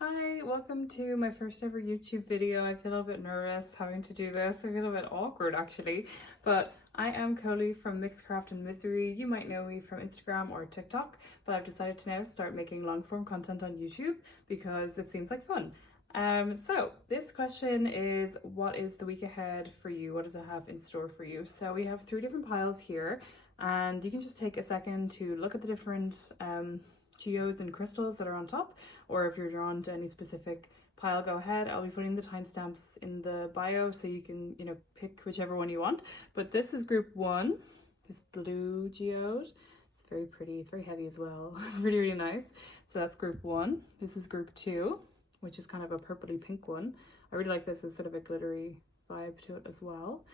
Hi, welcome to my first ever YouTube video. I feel a little bit nervous having to do this. I feel a bit awkward actually, but I am Coley from Mixcraft Misery. You might know me from Instagram or TikTok, but I've decided to now start making long form content on YouTube because it seems like fun. So this question is, what is the week ahead for you? What does it have in store for you? So we have 3 different piles here, and you can just take a second to look at the different geodes and crystals that are on top, or if you're drawn to any specific pile, go ahead. I'll be putting the timestamps in the bio so you can, pick whichever one you want. But this is group 1, this blue geode. It's very pretty, it's very heavy as well. It's really, really nice. So that's group 1. This is group 2, which is kind of a purpley pink one. I really like this as sort of a glittery vibe to it as well.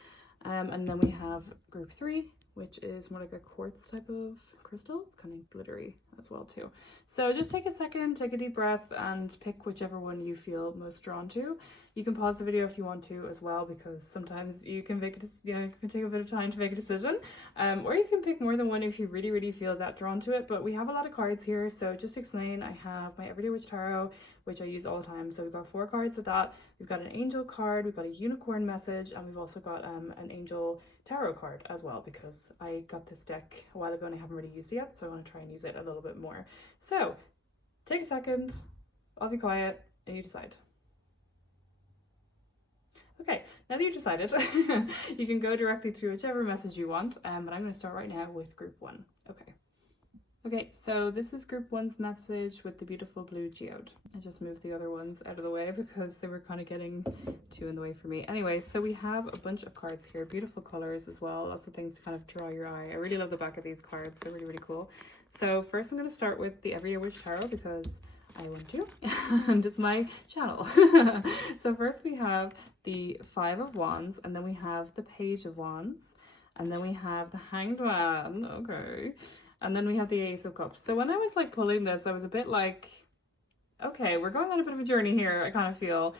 And then we have group 3, which is more like a quartz type of crystal. It's kind of glittery as well too. So just take a second, take a deep breath, and pick whichever one you feel most drawn to. You can pause the video if you want to as well, because sometimes you can make it can take a bit of time to make a decision. Or you can pick more than one if you really, really feel that drawn to it. But we have a lot of cards here, so just to explain, I have my Everyday Witch Tarot, which I use all the time. So we've got 4 cards with that. We've got an angel card, we've got a unicorn message, and we've also got an angel tarot card as well, because I got this deck a while ago and I haven't really used it yet, so I want to try and use it a little bit more. So take a second, I'll be quiet, and you decide. Okay, now that you've decided, you can go directly to whichever message you want, but I'm going to start right now with group 1. Okay, so this is group 1's message with the beautiful blue geode. I just moved the other ones out of the way because they were kind of getting too in the way for me. Anyway, so we have a bunch of cards here, beautiful colors as well, lots of things to kind of draw your eye. I really love the back of these cards, they're really, really cool. So first I'm going to start with the Everyday Witch Tarot because I want to, and it's my channel. So first we have the 5 of Wands, and then we have the Page of Wands, and then we have the Hanged Man, okay. And then we have the Ace of Cups. So when I was like pulling this, I was a bit like, okay, we're going on a bit of a journey here, I kind of feel,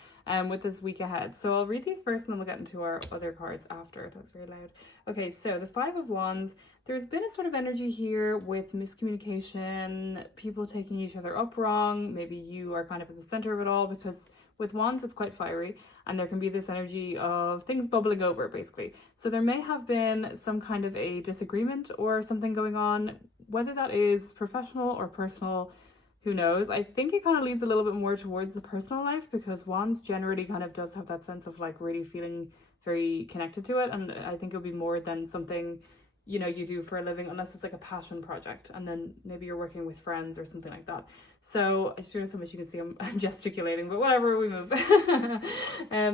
with this week ahead. So I'll read these first and then we'll get into our other cards after. That's very loud. Okay, so the 5 of Wands, there's been a sort of energy here with miscommunication, people taking each other up wrong. Maybe you are kind of at the center of it all, because with Wands, it's quite fiery, and there can be this energy of things bubbling over, basically. So there may have been some kind of a disagreement or something going on, whether that is professional or personal, who knows. I think it kind of leads a little bit more towards the personal life, because Wands generally kind of does have that sense of like really feeling very connected to it, and I think it'll be more than something you do for a living, unless it's like a passion project, and then maybe you're working with friends or something like that. So I just doing so much you can see I'm gesticulating, but whatever, we move.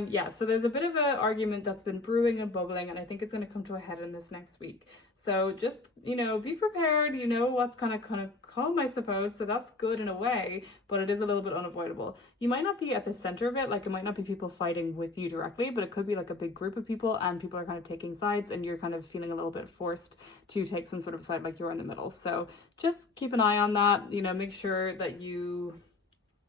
Yeah, so there's a bit of an argument that's been brewing and bubbling, and I think it's going to come to a head in this next week. So just, be prepared, what's kind of come, I suppose, so that's good in a way, but it is a little bit unavoidable. You might not be at the center of it, like it might not be people fighting with you directly, but it could be like a big group of people, and people are kind of taking sides, and you're kind of feeling a little bit forced to take some sort of side, like you're in the middle. So just keep an eye on that, make sure that you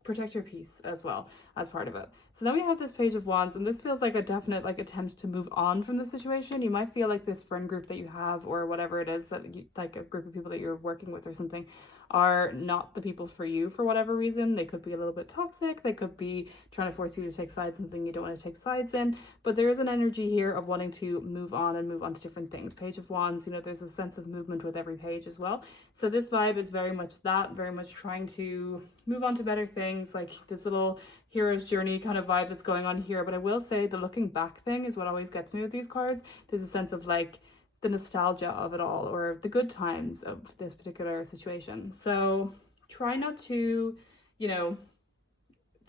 protect your peace as well as part of it. So then we have this Page of Wands, and this feels like a definite attempt to move on from the situation. You might feel like this friend group that you have, or whatever it is that you, like a group of people that you're working with or something, are not the people for you for whatever reason. They could be a little bit toxic, they could be trying to force you to take sides in something you don't want to take sides in, but there is an energy here of wanting to move on and move on to different things. Page of Wands, there's a sense of movement with every page as well. So this vibe is very much that, very much trying to move on to better things, like this little hero's journey kind of vibe that's going on here. But I will say the looking back thing is what always gets me with these cards. There's a sense of like the nostalgia of it all, or the good times of this particular situation. So try not to,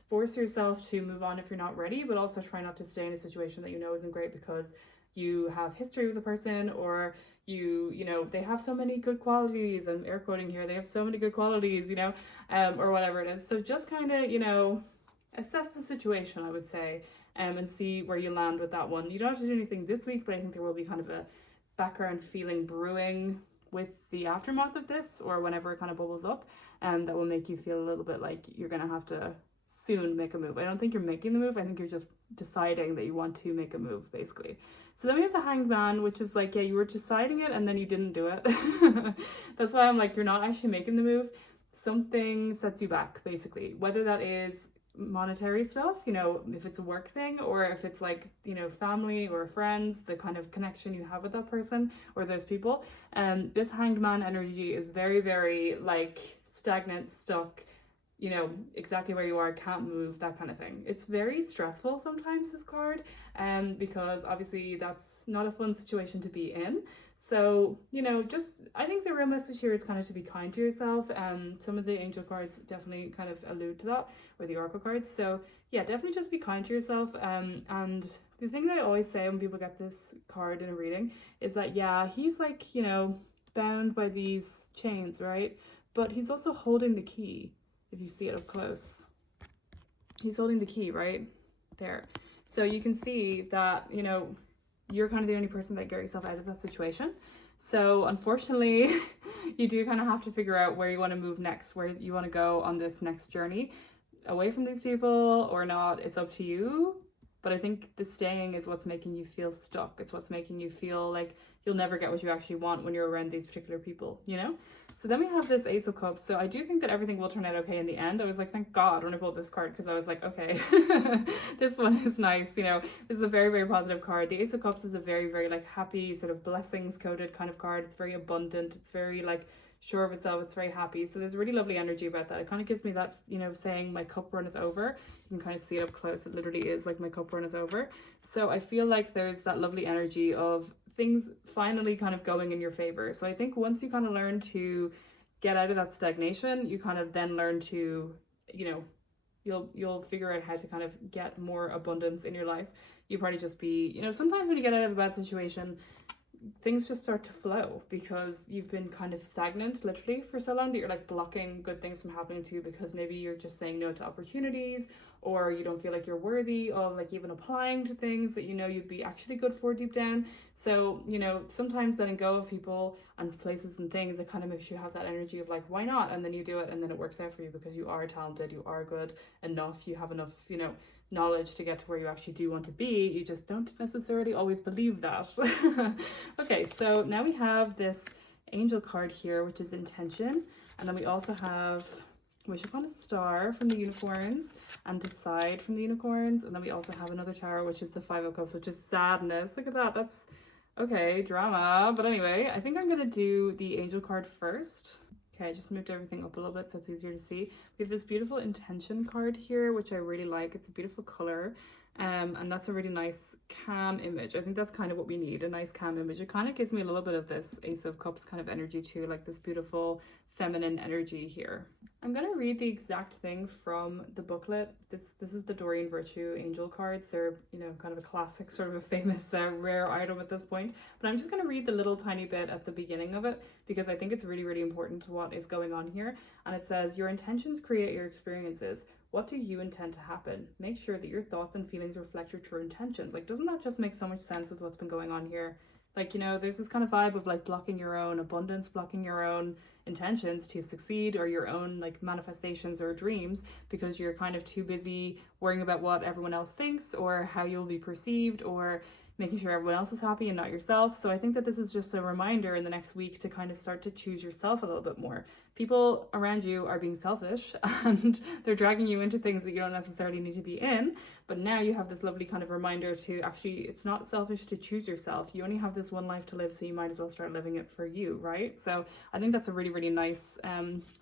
force yourself to move on if you're not ready, but also try not to stay in a situation that isn't great because you have history with the person, or they have so many good qualities. I'm air quoting here, they have so many good qualities, or whatever it is. So just kind of, assess the situation, I would say, and see where you land with that one. You don't have to do anything this week, but I think there will be kind of a background feeling brewing with the aftermath of this, or whenever it kind of bubbles up, and that will make you feel a little bit like you're gonna have to soon make a move. I don't think you're making the move, I think you're just deciding that you want to make a move, basically. So then we have the Hanged Man, which is like, yeah, you were deciding it and then you didn't do it. That's why I'm like, you're not actually making the move. Something sets you back, basically, whether that is monetary stuff, you know, if it's a work thing, or if it's like, you know, family or friends, the kind of connection you have with that person or those people. This Hanged Man energy is very, very like stagnant, stuck, you know, exactly where you are, can't move, that kind of thing. It's very stressful sometimes, this card, because obviously that's not a fun situation to be in. So, you know, just, I think the real message here is kind of to be kind to yourself. Some of the angel cards definitely kind of allude to that, or the oracle cards. So yeah, definitely just be kind to yourself. And the thing that I always say when people get this card in a reading is that, yeah, he's like, you know, bound by these chains, right? But he's also holding the key. If you see it up close, he's holding the key right there. So you can see that, you know, you're kind of the only person that get yourself out of that situation. So unfortunately, you do kind of have to figure out where you want to move next, where you want to go on this next journey, away from these people or not. It's up to you. But I think the staying is what's making you feel stuck. It's what's making you feel like you'll never get what you actually want when you're around these particular people, you know? So then we have this Ace of Cups. So I do think that everything will turn out okay in the end. I was like, thank God when I pulled this card, because I was like, okay, this one is nice. You know, this is a very, very positive card. The Ace of Cups is a very, very like happy, sort of blessings coded kind of card. It's very abundant. It's very like sure of itself. It's very happy. So there's really lovely energy about that. It kind of gives me that, you know, saying my cup runneth over. You can kind of see it up close. It literally is like my cup runneth over. So I feel like there's that lovely energy of things finally kind of going in your favor. So I think once you kind of learn to get out of that stagnation, you kind of then learn to, you know, you'll figure out how to kind of get more abundance in your life. You probably just be, you know, sometimes when you get out of a bad situation, things just start to flow because you've been kind of stagnant literally for so long that you're like blocking good things from happening to you, because maybe you're just saying no to opportunities, or you don't feel like you're worthy of like even applying to things that you know you'd be actually good for deep down. So, you know, sometimes letting go of people and places and things, it kind of makes you have that energy of like, why not? And then you do it, and then it works out for you because you are talented, you are good enough, you have enough, you know, knowledge to get to where you actually do want to be. You just don't necessarily always believe that. Okay, so now we have this angel card here, which is intention, and then we also have wish upon a star from the unicorns and decide from the unicorns, and then we also have another tower, which is the Five of Cups, which is sadness. Look at that. That's okay, drama. But anyway, I think I'm gonna do the angel card first. Okay, I just moved everything up a little bit so it's easier to see. We have this beautiful intention card here, which I really like. It's a beautiful color. And that's a really nice calm image. I think that's kind of what we need, a nice calm image. It kind of gives me a little bit of this Ace of Cups kind of energy too, like this beautiful feminine energy here. I'm going to read the exact thing from the booklet. This is the Doreen Virtue angel cards. They're, you know, kind of a classic, sort of a famous rare item at this point. But I'm just going to read the little tiny bit at the beginning of it because I think it's really, really important to what is going on here. And it says, your intentions create your experiences. What do you intend to happen? Make sure that your thoughts and feelings reflect your true intentions. Like, doesn't that just make so much sense with what's been going on here? Like, you know, there's this kind of vibe of like blocking your own abundance, blocking your own intentions to succeed, or your own like manifestations or dreams, because you're kind of too busy worrying about what everyone else thinks or how you'll be perceived, or making sure everyone else is happy and not yourself. So I think that this is just a reminder in the next week to kind of start to choose yourself a little bit more. People around you are being selfish and they're dragging you into things that you don't necessarily need to be in. But now you have this lovely kind of reminder to actually, it's not selfish to choose yourself. You only have this one life to live, so you might as well start living it for you, right? So I think that's a really, really nice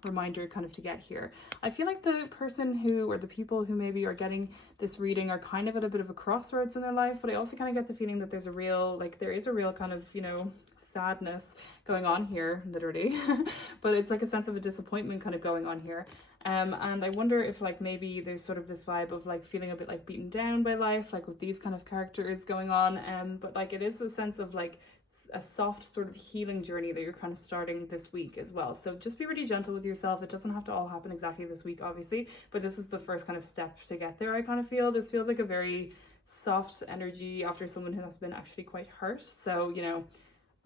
reminder kind of to get here. I feel like the person who, or the people who maybe are getting this reading are kind of at a bit of a crossroads in their life, but I also kind of get the feeling that there's a real, like there is a real kind of, you know, sadness going on here, literally, but it's like a sense of a disappointment kind of going on here. And I wonder if like maybe there's sort of this vibe of like feeling a bit like beaten down by life, like with these kind of characters going on. But like it is a sense of like a soft sort of healing journey that you're kind of starting this week as well. So just be really gentle with yourself. It doesn't have to all happen exactly this week, obviously, but this is the first kind of step to get there. I kind of feel this feels like a very soft energy after someone who has been actually quite hurt. So, you know,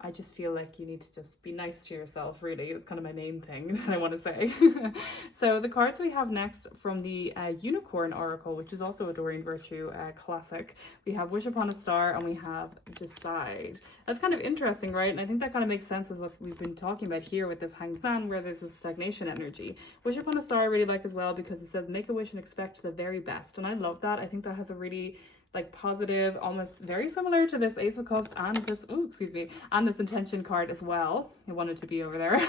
I just feel like you need to just be nice to yourself, really. It's kind of my main thing that I want to say. So the cards we have next from the Unicorn Oracle, which is also a Doreen Virtue classic, we have Wish Upon a Star and we have Decide. That's kind of interesting, right? And I think that kind of makes sense with what we've been talking about here with this Hanged Man, where there's this stagnation energy. Wish Upon a Star I really like as well, because it says make a wish and expect the very best. And I love that. I think that has a really like positive, almost very similar to this Ace of Cups and this, oh, excuse me, and this Intention card as well. I wanted to be over there.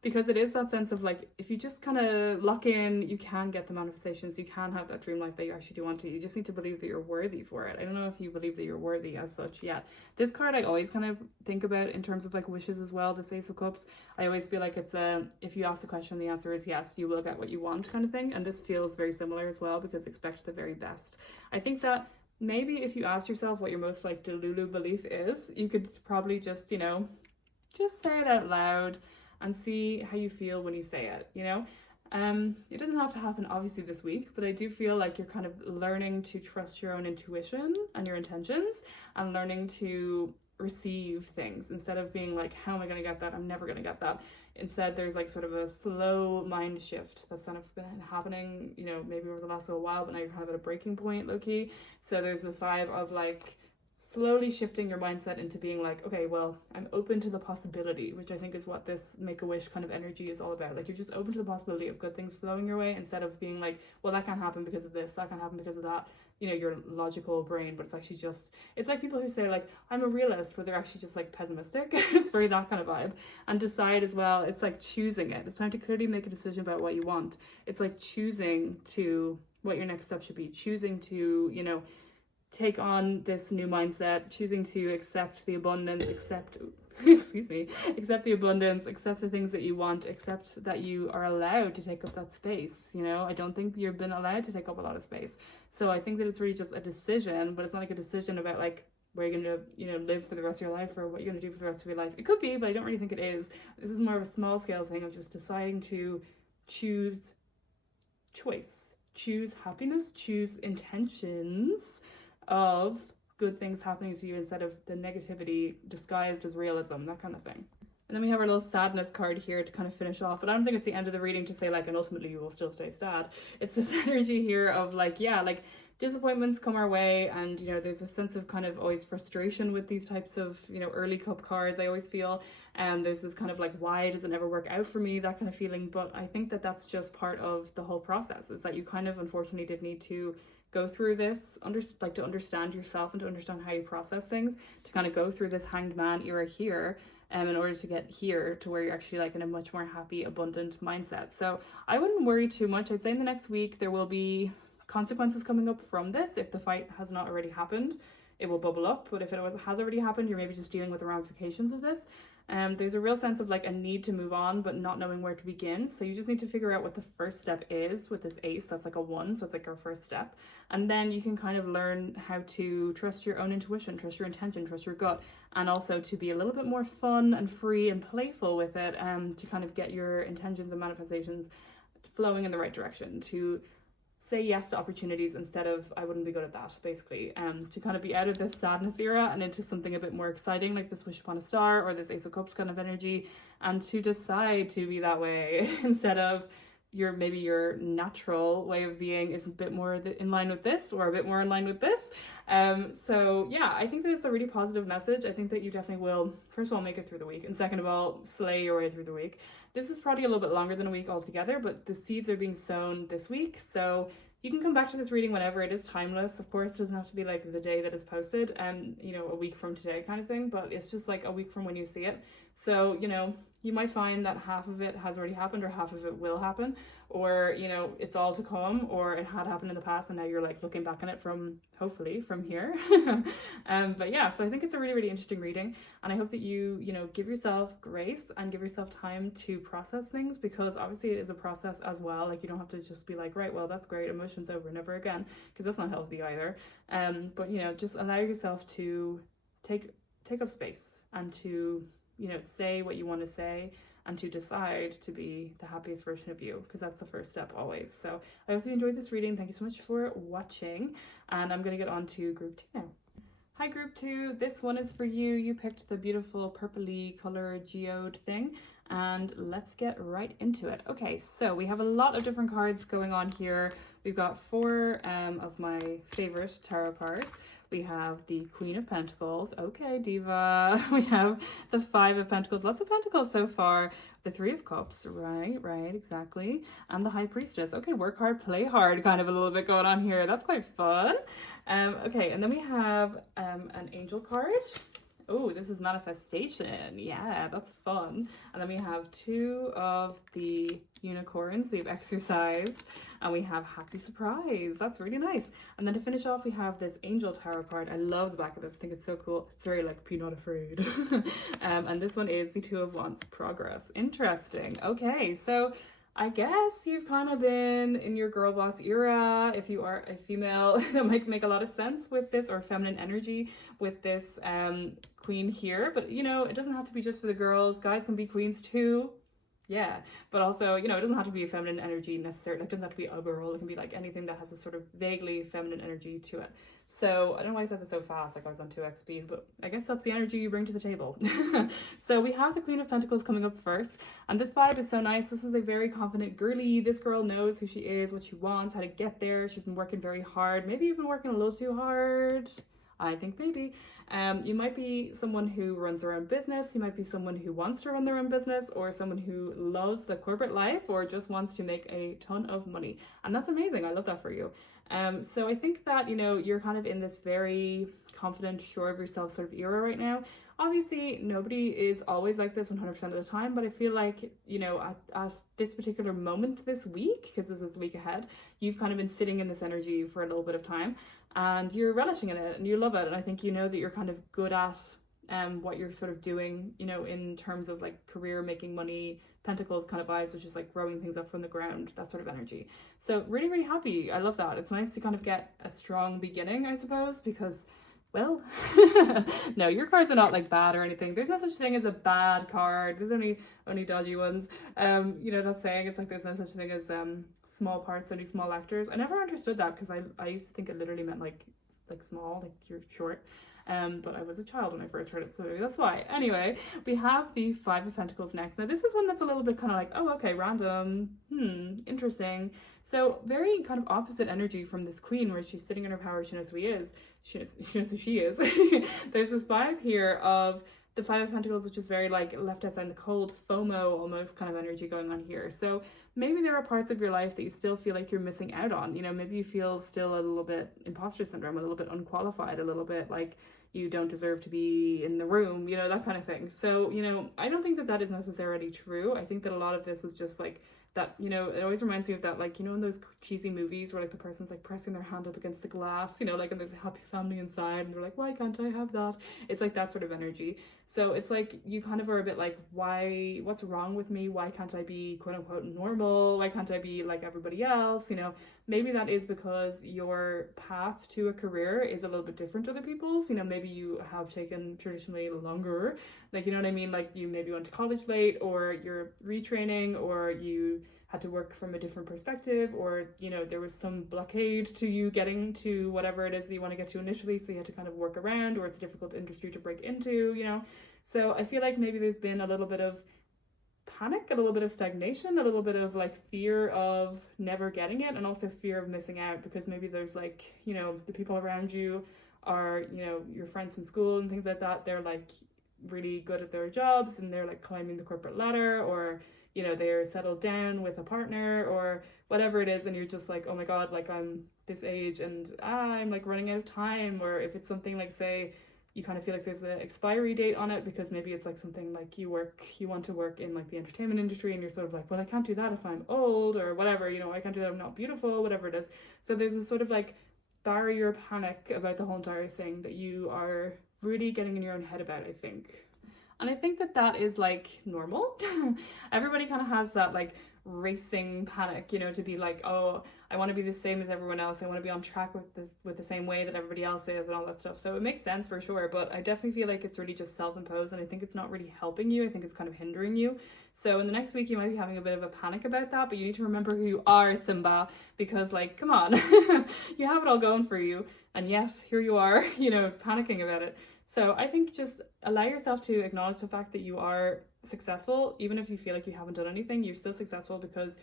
Because it is that sense of like, if you just kind of lock in, you can get the manifestations, you can have that dream life that you actually do want to. You just need to believe that you're worthy for it. I don't know if you believe that you're worthy as such yet. This card I always kind of think about in terms of like wishes as well, this Ace of Cups. I always feel like it's a, if you ask the question, the answer is yes, you will get what you want kind of thing. And this feels very similar as well, because expect the very best. I think that maybe if you ask yourself what your most like delulu belief is, you could probably just, you know, just say it out loud and see how you feel when you say it, you know? It doesn't have to happen obviously this week, but I do feel like you're kind of learning to trust your own intuition and your intentions, and learning to receive things instead of being like, how am I going to get that? I'm never going to get that. Instead, there's like sort of a slow mind shift that's kind of been happening, you know, maybe over the last little while, but now you're kind of at a breaking point, low-key. So there's this vibe of like slowly shifting your mindset into being like, okay, well, I'm open to the possibility, which I think is what this Make-A-Wish kind of energy is all about. Like, you're just open to the possibility of good things flowing your way, instead of being like, well, that can't happen because of this, that can't happen because of that, you know, your logical brain. But it's actually just, it's like people who say like, I'm a realist, but they're actually just like pessimistic. It's very that kind of vibe. And Decide as well, it's like choosing it. It's time to clearly make a decision about what you want. It's like choosing to what your next step should be, choosing to, you know, take on this new mindset, choosing to accept the abundance, accept the abundance, accept the things that you want, accept that you are allowed to take up that space. You know, I don't think you've been allowed to take up a lot of space. So I think that it's really just a decision, but it's not like a decision about like where you're going to, you know, live for the rest of your life, or what you're going to do for the rest of your life. It could be, but I don't really think it is. This is more of a small scale thing of just deciding to choose choice, choose happiness, choose intentions of good things happening to you instead of the negativity disguised as realism, that kind of thing. And then we have our little sadness card here to kind of finish off, but I don't think it's the end of the reading to say like, and ultimately you will still stay sad. It's this energy here of like, yeah, like disappointments come our way, and you know, there's a sense of kind of always frustration with these types of, you know, early cup cards. I always feel there's this kind of like, why does it never work out for me, that kind of feeling. But I think that that's just part of the whole process, is that you kind of unfortunately did need to go through this, to understand yourself and to understand how you process things, to kind of go through this Hanged Man era here, in order to get here to where you're actually like in a much more happy, abundant mindset. So I wouldn't worry too much. I'd say in the next week there will be consequences coming up from this. If the fight has not already happened, it will bubble up, but if it has already happened, you're maybe just dealing with the ramifications of this. There's a real sense of like a need to move on, but not knowing where to begin. So you just need to figure out what the first step is with this ace. That's like a 1, so it's like our first step. And then you can kind of learn how to trust your own intuition, trust your intention, trust your gut, and also to be a little bit more fun and free and playful with it, to kind of get your intentions and manifestations flowing in the right direction, to say yes to opportunities instead of I wouldn't be good at that, basically, to kind of be out of this sadness era and into something a bit more exciting, like this Wish Upon a Star or this Ace of Cups kind of energy, and to decide to be that way instead of maybe your natural way of being is a bit more in line with this, or a bit more in line with this. So yeah, I think that it's a really positive message. I think that you definitely will, first of all, make it through the week, and second of all, slay your way through the week. This is probably a little bit longer than a week altogether, but the seeds are being sown this week, so you can come back to this reading whenever. It is timeless, of course. It doesn't have to be like the day that it's posted and, you know, a week from today kind of thing, but it's just like a week from when you see it. So, you know, you might find that half of it has already happened, or half of it will happen, or, you know, it's all to come, or it had happened in the past and now you're like looking back on it from, hopefully, from here. But yeah, so I think it's a really, really interesting reading, and I hope that you know, give yourself grace and give yourself time to process things, because obviously it is a process as well. Like, you don't have to just be like, right, well, that's great, emotions over, never again, because that's not healthy either. But, you know, just allow yourself to take up space and to, you know, say what you want to say, and to decide to be the happiest version of you, because that's the first step always. So I hope you enjoyed this reading. Thank you so much for watching, and I'm going to get on to group 2 now. Hi group 2, this one is for you. You picked the beautiful purpley color geode thing, and let's get right into it. Okay, so we have a lot of different cards going on here. We've got 4 of my favorite tarot cards. We have the Queen of Pentacles, okay diva. We have the 5 of Pentacles, lots of Pentacles so far. The 3 of Cups, right, exactly. And the High Priestess, okay, work hard, play hard, kind of a little bit going on here. That's quite fun. Okay, and then we have an Angel card. Oh, this is Manifestation. Yeah, that's fun. And then we have 2 of the Unicorns. We have Exercise, and we have Happy Surprise. That's really nice. And then to finish off, we have this Angel Tarot card. I love the back of this. I think it's so cool. It's very like, be not afraid. And this one is the 2 of Wands, Progress. Interesting. Okay, so I guess you've kind of been in your girl boss era. If you are a female, that might make a lot of sense with this, or feminine energy with this queen here. But you know, it doesn't have to be just for the girls. Guys can be queens too. Yeah, but also, you know, it doesn't have to be a feminine energy necessarily. Like, it doesn't have to be a girl. It can be like anything that has a sort of vaguely feminine energy to it. So I don't know why I said that so fast, like I was on 2x speed, but I guess that's the energy you bring to the table. So we have the Queen of Pentacles coming up first, and this vibe is so nice. This is a very confident girly. This girl knows who she is, what she wants, how to get there. She's been working very hard. Maybe you've been working a little too hard. I think maybe. You might be someone who runs their own business. You might be someone who wants to run their own business, or someone who loves the corporate life, or just wants to make a ton of money. And that's amazing. I love that for you. So I think that, you know, you're kind of in this very confident, sure of yourself sort of era right now. Obviously, nobody is always like this 100% of the time, but I feel like, you know, at this particular moment this week, because this is the week ahead, you've kind of been sitting in this energy for a little bit of time, and you're relishing in it, and you love it, and I think you know that you're kind of good at what you're sort of doing, you know, in terms of like career, making money, Pentacles kind of vibes, which is like growing things up from the ground, that sort of energy. So really, really happy. I love that. It's nice to kind of get a strong beginning, I suppose, because, well, no, your cards are not like bad or anything. There's no such thing as a bad card. There's only dodgy ones. You know that saying, it's like there's no such thing as small parts, only small actors. I never understood that, because I used to think it literally meant like small, like you're short. But I was a child when I first heard it, so maybe that's why. Anyway, we have the 5 of Pentacles next. Now this is one that's a little bit kind of like, oh, okay, random, interesting. So very kind of opposite energy from this queen, where she's sitting in her power, she knows who he is, she knows who she is. There's this vibe here of the 5 of Pentacles, which is very like left outside in the cold, FOMO almost kind of energy going on here. So maybe there are parts of your life that you still feel like you're missing out on. You know, maybe you feel still a little bit imposter syndrome, a little bit unqualified, a little bit like you don't deserve to be in the room, you know, that kind of thing. So, you know, I don't think that that is necessarily true. I think that a lot of this is just like that, you know, it always reminds me of that, like, you know, in those cheesy movies where like the person's like pressing their hand up against the glass, you know, like, and there's a happy family inside, and they're like, why can't I have that? It's like that sort of energy. So it's like you kind of are a bit like, why, what's wrong with me? Why can't I be quote unquote normal? Why can't I be like everybody else? You know, maybe that is because your path to a career is a little bit different to other people's. You know, maybe you have taken traditionally longer, like, you know what I mean? Like you maybe went to college late, or you're retraining, or you had to work from a different perspective, or, you know, there was some blockade to you getting to whatever it is that you want to get to initially, so you had to kind of work around, or it's a difficult industry to break into, you know. So I feel like maybe there's been a little bit of panic, a little bit of stagnation, a little bit of like fear of never getting it, and also fear of missing out, because maybe there's like, you know, the people around you are, you know, your friends from school and things like that, they're like really good at their jobs, and they're like climbing the corporate ladder, or, you know, they're settled down with a partner or whatever it is, and you're just like, oh my god, like I'm this age and I'm like running out of time. Or if it's something like, say, you kind of feel like there's an expiry date on it, because maybe it's like something like you want to work in like the entertainment industry, and you're sort of like, well, I can't do that if I'm old, or whatever, you know, I can't do that if I'm not beautiful, whatever it is. So there's this sort of like barrier panic about the whole entire thing that you are really getting in your own head about, I think. And I think that that is like normal. Everybody kind of has that like racing panic, you know, to be like, oh, I want to be the same as everyone else. I want to be on track with the same way that everybody else is and all that stuff. So it makes sense for sure, but I definitely feel like it's really just self-imposed, and I think it's not really helping you. I think it's kind of hindering you. So in the next week, you might be having a bit of a panic about that, but you need to remember who you are, Simba, because like, come on, you have it all going for you. And yes, here you are, you know, panicking about it. So I think just allow yourself to acknowledge the fact that you are successful. Even if you feel like you haven't done anything, you're still successful because,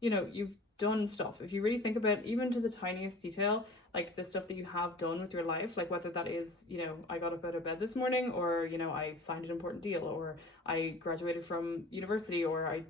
you know, you've done stuff. If you really think about even to the tiniest detail, like the stuff that you have done with your life, like whether that is, you know, I got up out of bed this morning, or, you know, I signed an important deal, or I graduated from university, or I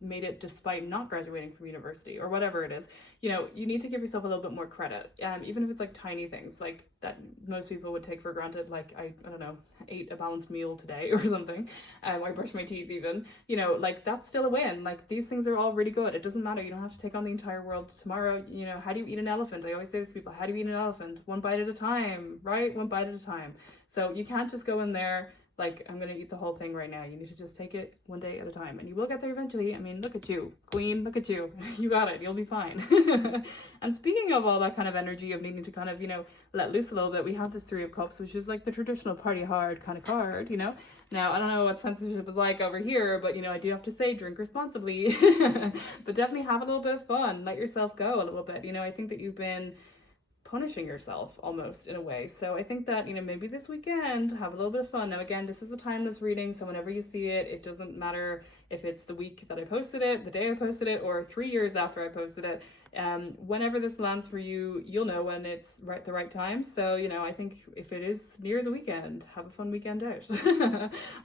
made it despite not graduating from university, or whatever it is, you know, you need to give yourself a little bit more credit. Even if it's like tiny things like that most people would take for granted, like I don't know, ate a balanced meal today or something, I brushed my teeth even, you know, like that's still a win. Like these things are all really good. It doesn't matter. You don't have to take on the entire world tomorrow. You know, how do you eat an elephant? I always say this to people, how do you eat an elephant? One bite at a time, right? One bite at a time. So you can't just go in there like, I'm gonna eat the whole thing right now. You need to just take it one day at a time, and you will get there eventually. I mean, look at you, queen, look at you. You got it, you'll be fine. And speaking of all that kind of energy of needing to kind of, you know, let loose a little bit, we have this Three of Cups, which is like the traditional party hard kind of card, you know? Now, I don't know what censorship is like over here, but, you know, I do have to say drink responsibly. But definitely have a little bit of fun, let yourself go a little bit. You know, I think that you've been punishing yourself almost in a way. So I think that, you know, maybe this weekend have a little bit of fun. Now again, this is a timeless reading, so whenever you see it, it doesn't matter if it's the week that I posted it, the day I posted it, or 3 years after I posted it. Whenever this lands for you, you'll know when it's the right time. So, you know, I think if it is near the weekend, have a fun weekend out.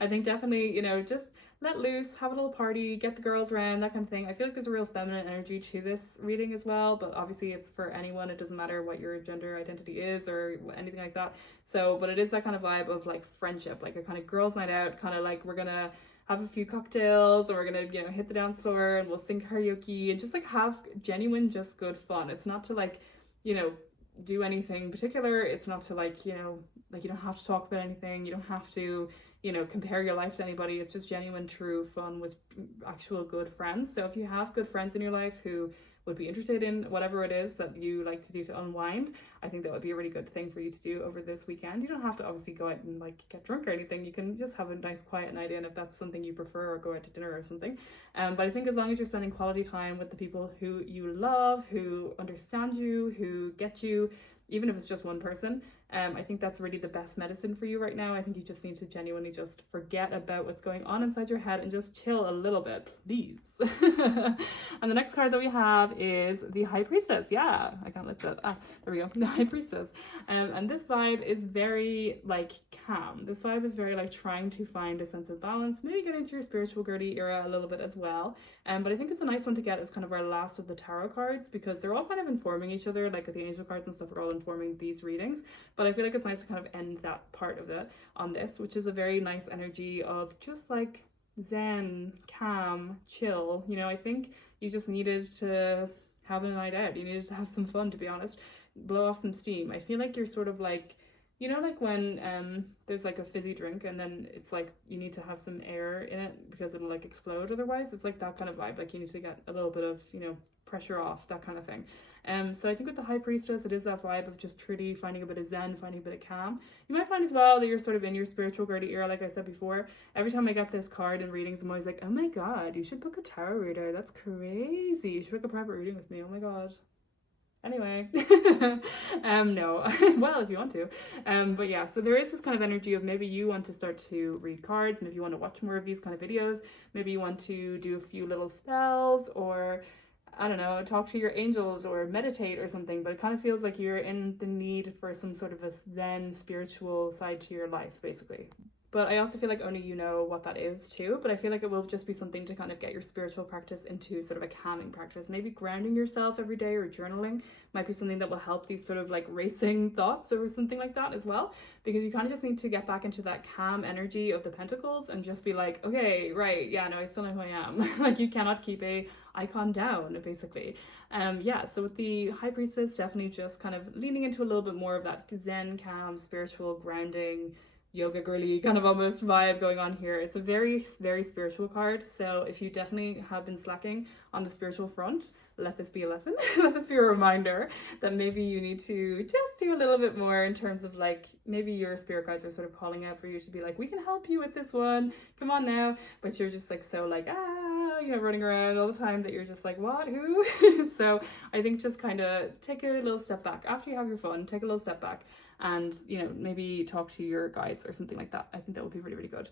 I think definitely, you know, just let loose, have a little party, get the girls around, that kind of thing. I feel like there's a real feminine energy to this reading as well, but obviously it's for anyone. It doesn't matter what your gender identity is or anything like that. So, but it is that kind of vibe of like friendship, like a kind of girls' night out, kind of like we're gonna have a few cocktails, or we're gonna, you know, hit the dance floor and we'll sing karaoke and just like have genuine, just good fun. It's not to like, you know, do anything particular. It's not to like, you know, like you don't have to talk about anything. You don't have to, you know, compare your life to anybody. It's just genuine, true fun with actual good friends. So if you have good friends in your life who would be interested in whatever it is that you like to do to unwind, I think that would be a really good thing for you to do over this weekend. You don't have to obviously go out and like get drunk or anything. You can just have a nice quiet night in if that's something you prefer, or go out to dinner or something. But I think as long as you're spending quality time with the people who you love, who understand you, who get you, even if it's just one person, I think that's really the best medicine for you right now. I think you just need to genuinely just forget about what's going on inside your head and just chill a little bit, please. And the next card that we have is the High Priestess. Yeah, I can't lift that. There we go. The High Priestess. And this vibe is very like calm. This vibe is very like trying to find a sense of balance, maybe get into your spiritual girly era a little bit as well. But I think it's a nice one to get as kind of our last of the tarot cards, because they're all kind of informing each other, like the angel cards and stuff are all informing these readings. But I feel like it's nice to kind of end that part of it on this, which is a very nice energy of just like zen, calm, chill. You know, I think you just needed to have a night out. You needed to have some fun, to be honest, blow off some steam. I feel like you're sort of like, you know, like when there's like a fizzy drink and then it's like you need to have some air in it because it'll like explode otherwise. It's like that kind of vibe. Like you need to get a little bit of, you know, pressure off, that kind of thing. So I think with the High Priestess, it is that vibe of just truly finding a bit of zen, finding a bit of calm. You might find as well that you're sort of in your spiritual girly era, like I said before. Every time I get this card in readings, I'm always like, oh my god, you should book a tarot reader. That's crazy. You should book a private reading with me. Oh my god. Anyway, no, well, if you want to, but yeah, so there is this kind of energy of maybe you want to start to read cards, maybe you want to watch more of these kind of videos, maybe you want to do a few little spells, or I don't know, talk to your angels or meditate or something, but it kind of feels like you're in the need for some sort of a zen spiritual side to your life, basically. But I also feel like only you know what that is too, but I feel like it will just be something to kind of get your spiritual practice into sort of a calming practice. Maybe grounding yourself every day or journaling might be something that will help these sort of like racing thoughts or something like that as well, because you kind of just need to get back into that calm energy of the Pentacles and just be like, okay, right, yeah, no, I still know who I am. Like you cannot keep a icon down, basically. Yeah, so with the High Priestess, definitely just kind of leaning into a little bit more of that zen, calm, spiritual grounding, yoga girly kind of almost vibe going on here. It's a very, very spiritual card. So if you definitely have been slacking on the spiritual front, let this be a lesson. Let this be a reminder that maybe you need to just do a little bit more in terms of like, maybe your spirit guides are sort of calling out for you to be like, we can help you with this one. Come on now. But you're just like, so like, running around all the time that you're just like, what, who? So I think just kind of take a little step back after you have your fun, take a little step back and, maybe talk to your guides or something like that. I think that would be really, really good.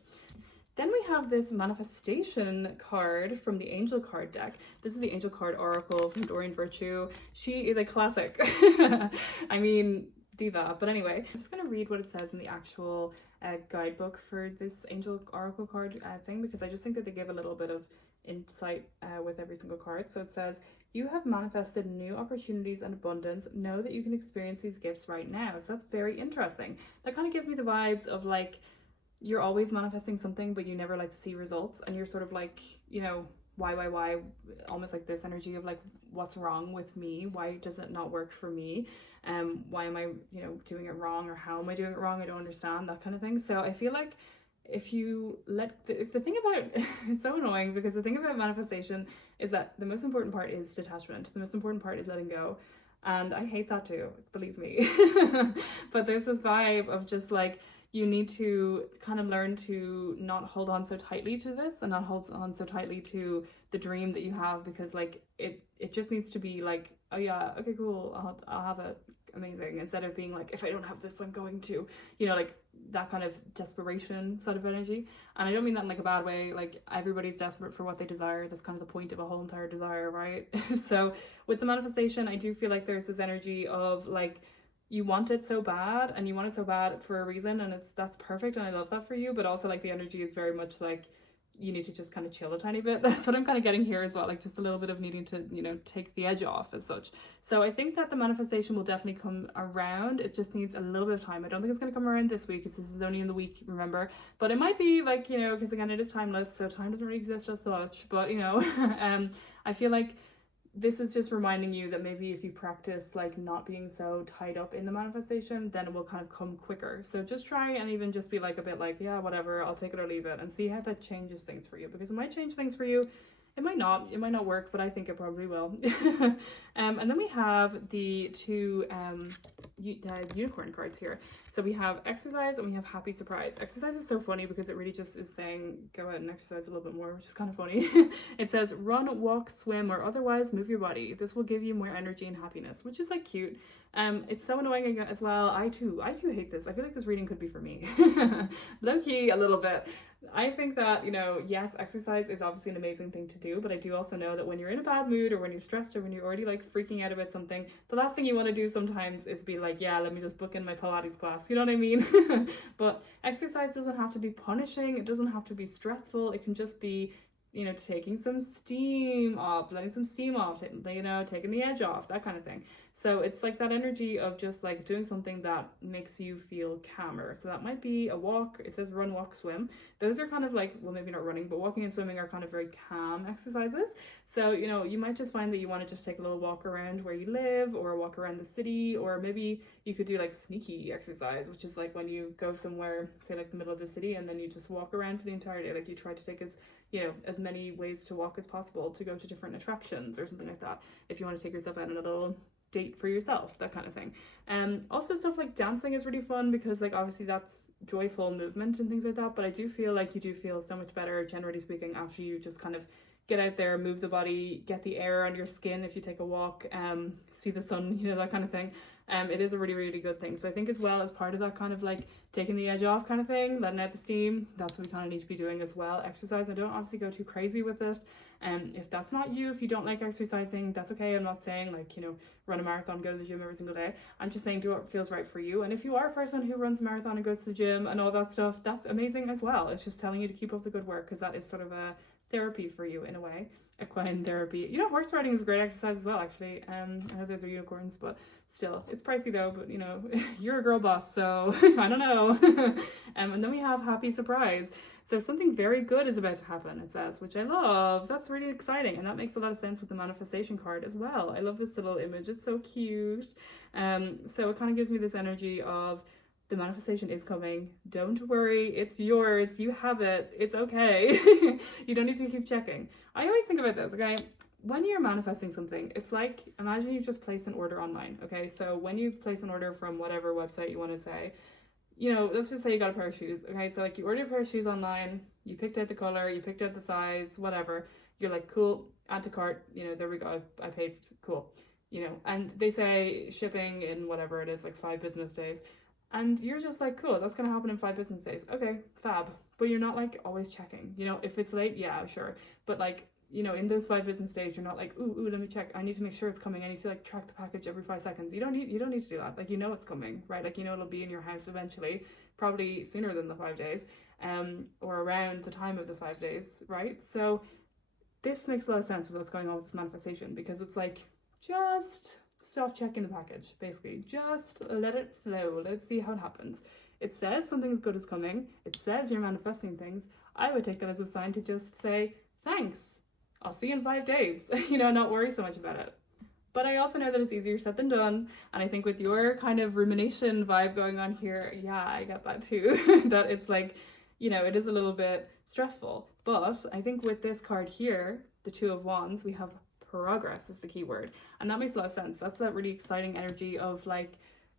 Then we have this manifestation card from the Angel card deck. This is the Angel card Oracle from Doreen Virtue. She is a classic. I mean, diva. But anyway, I'm just going to read what it says in the actual guidebook for this Angel Oracle card thing, because I just think that they give a little bit of insight with every single card. So it says, you have manifested new opportunities and abundance. Know that you can experience these gifts right now. So that's very interesting. That kind of gives me the vibes of like, you're always manifesting something, but you never like see results, and you're sort of like, why, almost like this energy of like, what's wrong with me? Why does it not work for me? Why am I, doing it wrong, or how am I doing it wrong? I don't understand, that kind of thing. So I feel like if you let the thing about it's so annoying, because the thing about manifestation is that the most important part is detachment. The most important part is letting go. And I hate that too, believe me. But there's this vibe of just like, you need to kind of learn to not hold on so tightly to this, and not hold on so tightly to the dream that you have, because like it just needs to be like, oh yeah, okay, cool, I'll have it, amazing, instead of being like, if I don't have this, I'm going to, like that kind of desperation sort of energy. And I don't mean that in like a bad way, like everybody's desperate for what they desire. That's kind of the point of a whole entire desire, right? So with the manifestation, I do feel like there's this energy of like, you want it so bad, and you want it so bad for a reason, and that's perfect, and I love that for you. But also like the energy is very much like, you need to just kind of chill a tiny bit. That's what I'm kind of getting here as well, like just a little bit of needing to, take the edge off as such. So I think that the manifestation will definitely come around. It just needs a little bit of time. I don't think it's going to come around this week, because this is only in the week, remember, but it might be like, because again, it is timeless, so time doesn't really exist as such. But I feel like this is just reminding you that maybe if you practice like not being so tied up in the manifestation, then it will kind of come quicker. So just try and even just be like a bit like, yeah, whatever, I'll take it or leave it, and see how that changes things for you, because it might change things for you. It might not work, but I think it probably will. And then we have the two unicorn cards here. So we have exercise and we have happy surprise. Exercise is so funny because it really just is saying go out and exercise a little bit more, which is kind of funny. It says run, walk, swim, or otherwise move your body. This will give you more energy and happiness, which is like cute. It's so annoying as well. I too hate this. I feel like this reading could be for me. Low key a little bit. I think that, yes, exercise is obviously an amazing thing to do, but I do also know that when you're in a bad mood, or when you're stressed, or when you're already like freaking out about something, the last thing you want to do sometimes is be like, yeah, let me just book in my Pilates class. You know what I mean? But exercise doesn't have to be punishing. It doesn't have to be stressful. It can just be, taking some steam off, letting some steam off, taking the edge off, that kind of thing. So it's like that energy of just like doing something that makes you feel calmer. So that might be a walk. It says run, walk, swim. Those are kind of like, well, maybe not running, but walking and swimming are kind of very calm exercises. So, you might just find that you want to just take a little walk around where you live, or walk around the city, or maybe you could do like sneaky exercise, which is like when you go somewhere, say like the middle of the city, and then you just walk around for the entire day. Like you try to take as many ways to walk as possible to go to different attractions or something like that. If you want to take yourself out on a little date for yourself, that kind of thing. Also stuff like dancing is really fun, because like obviously that's joyful movement and things like that, but I do feel like you do feel so much better, generally speaking, after you just kind of get out there, move the body, get the air on your skin if you take a walk, see the sun, that kind of thing. It is a really, really good thing. So I think as well, as part of that kind of like taking the edge off kind of thing, letting out the steam, that's what we kind of need to be doing as well. Exercise, I don't obviously go too crazy with it. If that's not you, if you don't like exercising, that's okay. I'm not saying like, run a marathon, go to the gym every single day. I'm just saying do what feels right for you. And if you are a person who runs a marathon and goes to the gym and all that stuff, that's amazing as well. It's just telling you to keep up the good work, because that is sort of a therapy for you in a way. Equine therapy. Horse riding is a great exercise as well, actually. I know those are unicorns, but still, it's pricey though. But you're a girl boss, so I don't know. And then we have happy surprise. So something very good is about to happen, it says, which I love. That's really exciting, and that makes a lot of sense with the manifestation card as well. I love this little image. It's so cute. So it kind of gives me this energy of The manifestation is coming. Don't worry, it's yours. You have it. It's okay. You don't need to keep checking. I always think about this, okay? When you're manifesting something, it's like, imagine you've just placed an order online, okay? So when you place an order from whatever website you want to say, you know, let's just say you got a pair of shoes, okay? So like you ordered a pair of shoes online, you picked out the color, you picked out the size, whatever. You're like, cool, add to cart, you know, there we go, I paid, cool. You know, and they say shipping in whatever it is, like 5 business days. And you're just like, cool, that's going to happen in 5 business days. Okay, fab. But you're not like always checking, you know, if it's late, yeah, sure. But like, you know, in those 5 business days, you're not like, ooh, let me check. I need to make sure it's coming. I need to like track the package every 5 seconds. You don't need to do that. Like, you know, it's coming, right? Like, you know, it'll be in your house eventually, probably sooner than the 5 days, or around the time of the 5 days, right? So this makes a lot of sense of what's going on with this manifestation, because it's like, just stop checking the package, basically. Just let it flow. Let's see how it happens. It says something good is coming. It says you're manifesting things. I would take that as a sign to just say, thanks. I'll see you in 5 days. You know, not worry so much about it. But I also know that it's easier said than done. And I think with your kind of rumination vibe going on here, yeah, I get that too. That it's like, you know, it is a little bit stressful. But I think with this card here, the 2 of Wands, we have progress is the key word. And that makes a lot of sense. That's that really exciting energy of like,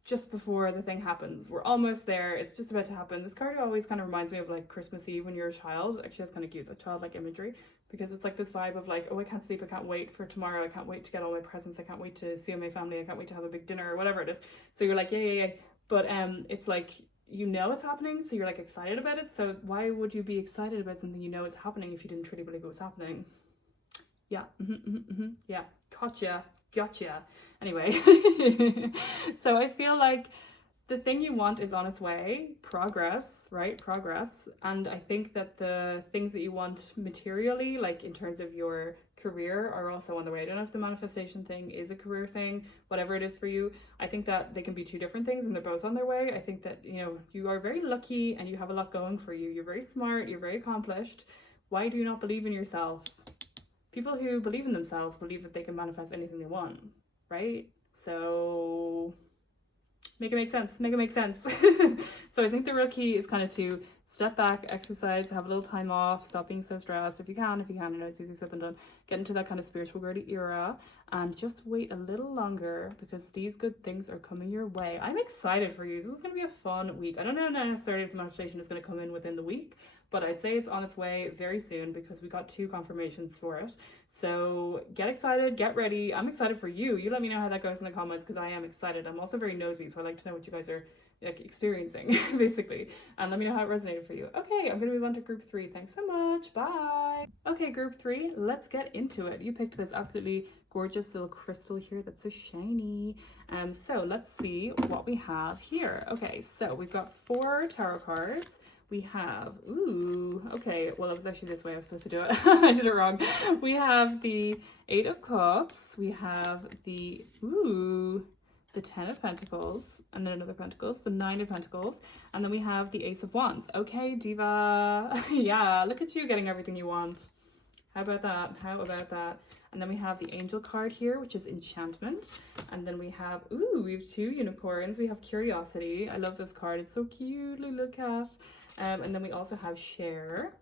just before the thing happens. We're almost there. It's just about to happen. This card always kind of reminds me of like Christmas Eve when you're a child. Actually, that's kind of cute, the childlike imagery, because it's like this vibe of like, oh, I can't sleep. I can't wait for tomorrow. I can't wait to get all my presents. I can't wait to see my family. I can't wait to have a big dinner or whatever it is. So you're like, yeah. But it's like, you know it's happening, so you're like excited about it. So why would you be excited about something you know is happening if you didn't truly believe it was happening? Yeah, yeah, gotcha. Anyway, so I feel like the thing you want is on its way. Progress, right? Progress. And I think that the things that you want materially, like in terms of your career, are also on the way. I don't know if the manifestation thing is a career thing, whatever it is for you. I think that they can be 2 different things and they're both on their way. I think that, you know, you are very lucky and you have a lot going for you. You're very smart, you're very accomplished. Why do you not believe in yourself? People who believe in themselves believe that they can manifest anything they want, right? So make it make sense. So I think the real key is kind of to step back, exercise, have a little time off, stop being so stressed if you can, I know it's easier said than done, get into that kind of spiritual girly era and just wait a little longer because these good things are coming your way. I'm excited for you. This is going to be a fun week. I don't know necessarily if the manifestation is going to come in within the week, but I'd say it's on its way very soon because we got 2 confirmations for it. So get excited, get ready. I'm excited for you. You let me know how that goes in the comments because I am excited. I'm also very nosy, so I like to know what you guys are like experiencing basically, and let me know how it resonated for you. Okay, I'm gonna move on to group 3. Thanks so much. Bye. Okay, group 3, let's get into it. You picked this absolutely gorgeous little crystal here that's so shiny. So let's see what we have here. Okay, so we've got 4 tarot cards. We have, okay, well, it was actually this way I was supposed to do it. I did it wrong. We have the 8 of Cups. We have the 10 of Pentacles, and then another Pentacles, the 9 of Pentacles, and then we have the Ace of Wands. Okay, Diva. Yeah, look at you getting everything you want. How about that? And then we have the Angel card here, which is Enchantment. And then we have, we have 2 unicorns. We have Curiosity. I love this card. It's so cutely look at. And then we also have Share.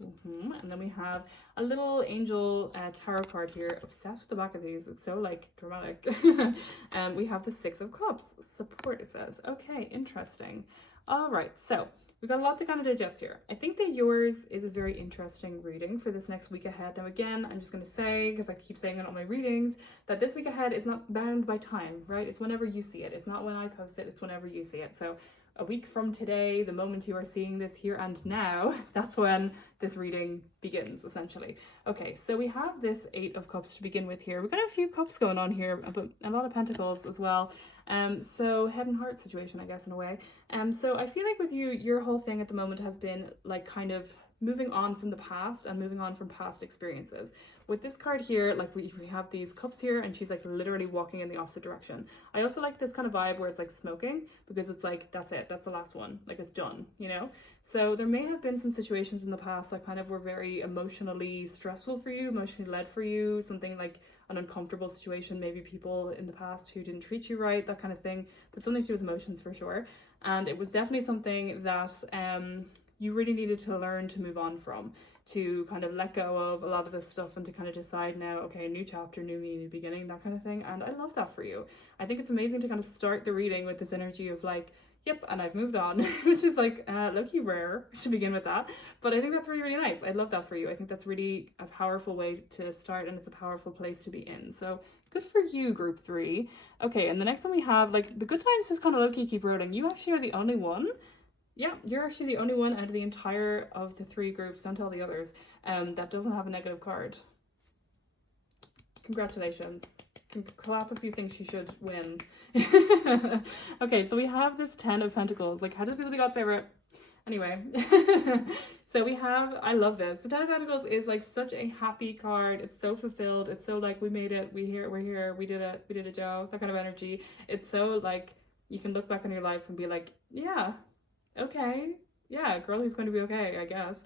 And then we have a little angel tarot card here. Obsessed with the back of these. It's so like dramatic. We have the 6 of Cups. Support, it says. Okay, interesting. All right, so we've got a lot to kind of digest here. I think that yours is a very interesting reading for this next week ahead. Now again, I'm just going to say, because I keep saying it on my readings, that this week ahead is not bound by time, right? It's whenever you see it. It's not when I post it, it's whenever you see it. So a week from today, the moment you are seeing this here and now, that's when this reading begins, essentially. Okay, so we have this 8 of Cups to begin with here. We've got a few cups going on here, but a lot of pentacles as well. So head and heart situation, I guess, in a way. So I feel like with you, your whole thing at the moment has been like kind of moving on from the past and moving on from past experiences. With this card here, like we have these cups here and she's like literally walking in the opposite direction. I also like this kind of vibe where it's like smoking, because it's like, that's it, that's the last one, like it's done, you know? So there may have been some situations in the past that kind of were very emotionally stressful for you, emotionally led for you, something like an uncomfortable situation, maybe people in the past who didn't treat you right, that kind of thing, but something to do with emotions for sure. And it was definitely something that you really needed to learn to move on from, to kind of let go of a lot of this stuff and to kind of decide now, okay, new chapter, new me, new beginning, that kind of thing. And I love that for you. I think it's amazing to kind of start the reading with this energy of like, yep, and I've moved on, which is like low-key rare to begin with that. But I think that's really, really nice. I love that for you. I think that's really a powerful way to start, and it's a powerful place to be in. So good for you, group 3. Okay, and the next one we have, like, the good times just kind of low-key keep rolling. You actually are the only one. Yeah, you're actually the only one out of the entire of the 3 groups, don't tell the others, that doesn't have a negative card. Congratulations. Clap if you think you should win. Okay, so we have this 10 of Pentacles. Like, how does it feel to be God's favorite? Anyway, so we have, I love this. The 10 of Pentacles is like such a happy card. It's so fulfilled. It's so like, we made it, we're here, we did it, Joe, that kind of energy. It's so like, you can look back on your life and be like, yeah, okay, yeah, girl who's going to be okay, I guess.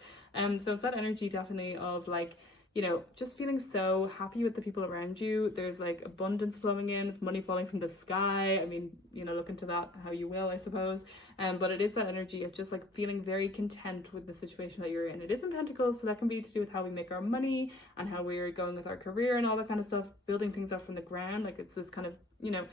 So it's that energy definitely of like, you know, just feeling so happy with the people around you. There's like abundance flowing in, it's money falling from the sky. I mean, you know, look into that how you will, I suppose. But it is that energy. It's just like feeling very content with the situation that you're in. It is in Pentacles, so that can be to do with how we make our money and how we're going with our career and all that kind of stuff, building things up from the ground. Like, it's this kind of, you know,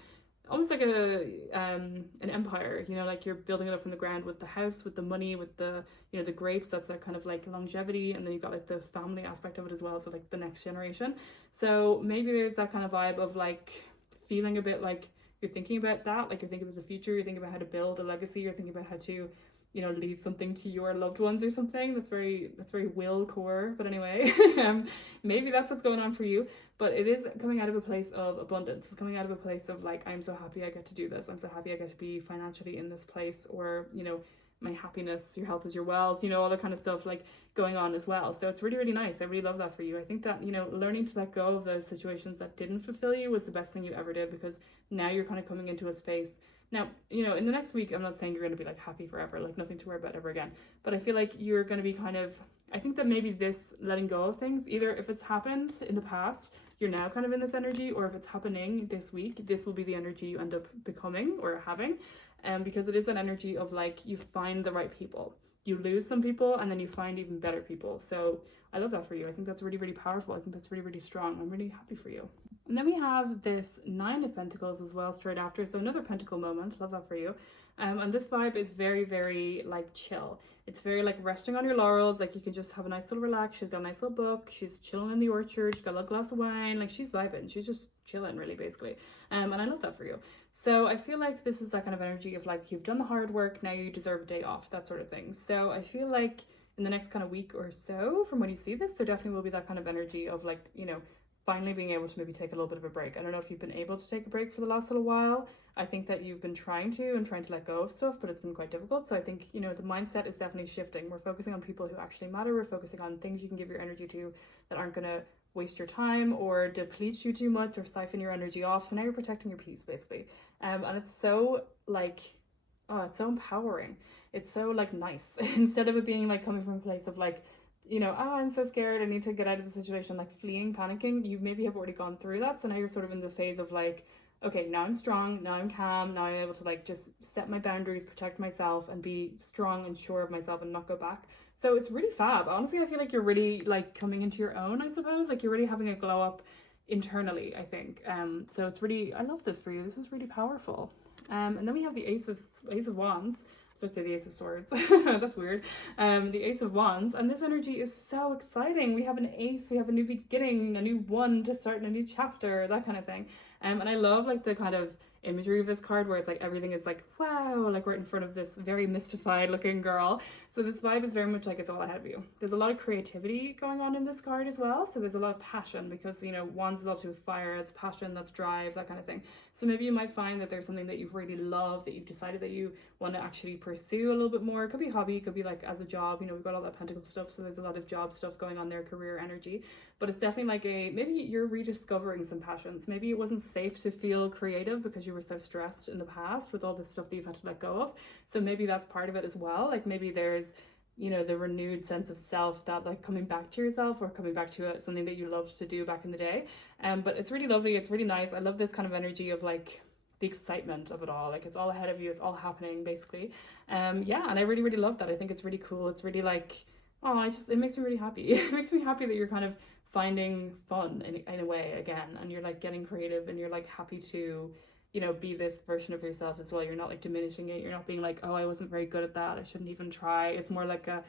almost like an empire, you know, like you're building it up from the ground with the house, with the money, with the, you know, the grapes. That's that kind of like longevity, and then you've got like the family aspect of it as well, so like the next generation. So maybe there's that kind of vibe of like feeling a bit like you're thinking about that, like you're thinking about the future, you're thinking about how to build a legacy, you're thinking about how to, you know, leave something to your loved ones or something. That's very will core. But anyway, maybe that's what's going on for you. But it is coming out of a place of abundance. It's coming out of a place of like, I'm so happy I get to do this. I'm so happy I get to be financially in this place, or, you know, my happiness, your health is your wealth, you know, all that kind of stuff like going on as well. So it's really, really nice. I really love that for you. I think that, you know, learning to let go of those situations that didn't fulfill you was the best thing you ever did, because now you're kind of coming into a space. Now, you know, in the next week, I'm not saying you're going to be like happy forever, like nothing to worry about ever again. But I feel like you're going to be kind of, I think that maybe this letting go of things, either if it's happened in the past, you're now kind of in this energy, or if it's happening this week, this will be the energy you end up becoming or having. Because it is an energy of like, you find the right people. You lose some people and then you find even better people. So I love that for you. I think that's really, really powerful. I think that's really, really strong. I'm really happy for you. And then we have this 9 of Pentacles as well straight after. So another pentacle moment. Love that for you. And this vibe is very, very like chill. It's very like resting on your laurels. Like, you can just have a nice little relax. She's got a nice little book. She's chilling in the orchard. She's got a little glass of wine. Like, she's vibing. She's just chilling, really, basically. And I love that for you. So I feel like this is that kind of energy of like, you've done the hard work, now you deserve a day off, that sort of thing. So I feel like in the next kind of week or so, from when you see this, there definitely will be that kind of energy of like, you know, finally being able to maybe take a little bit of a break. I don't know if you've been able to take a break for the last little while. I think that you've been trying to let go of stuff, but it's been quite difficult. So I think, you know, the mindset is definitely shifting. We're focusing on people who actually matter. We're focusing on things you can give your energy to that aren't going to waste your time or deplete you too much or siphon your energy off. So now you're protecting your peace, basically. And it's so like, oh, it's so empowering. It's so like nice. Instead of it being like coming from a place of like, you know, oh, I'm so scared, I need to get out of the situation, like fleeing, panicking, you maybe have already gone through that. So now you're sort of in the phase of like, okay, now I'm strong, now I'm calm, now I'm able to like just set my boundaries, protect myself, and be strong and sure of myself and not go back. So it's really fab. Honestly, I feel like you're really like coming into your own, I suppose. Like, you're really having a glow up internally, I think. So it's really, I love this for you. This is really powerful. And then we have the Ace of Wands. So I'd say the Ace of Swords. That's weird. The Ace of Wands. And this energy is so exciting. We have an ace, we have a new beginning, a new one to start a new chapter, that kind of thing. And I love like the kind of imagery of this card where it's like everything is like, wow, like we're in front of this very mystified looking girl. So this vibe is very much like it's all ahead of you. There's a lot of creativity going on in this card as well. So there's a lot of passion, because, you know, Wands is also fire, it's passion, that's drive, that kind of thing. So maybe you might find that there's something that you really love, that you've decided that you want to actually pursue a little bit more. It could be hobby, it could be like as a job, you know, we've got all that pentacle stuff, so there's a lot of job stuff going on there, career energy. But it's definitely like maybe you're rediscovering some passions. Maybe it wasn't safe to feel creative because you were so stressed in the past with all the stuff that you've had to let go of. So maybe that's part of it as well. Like, maybe there's you know, the renewed sense of self, that like coming back to yourself or coming back to something that you loved to do back in the day. But it's really lovely. It's really nice. I love this kind of energy of like the excitement of it all. Like it's all ahead of you. It's all happening basically. Yeah, and I really, really love that. I think it's really cool. It's really like, oh, it makes me really happy. It makes me happy that you're kind of finding fun in a way again, and you're like getting creative, and you're like happy to, you know, be this version of yourself as well. You're not like diminishing it. You're not being like, oh, I wasn't very good at that, I shouldn't even try. It's more like a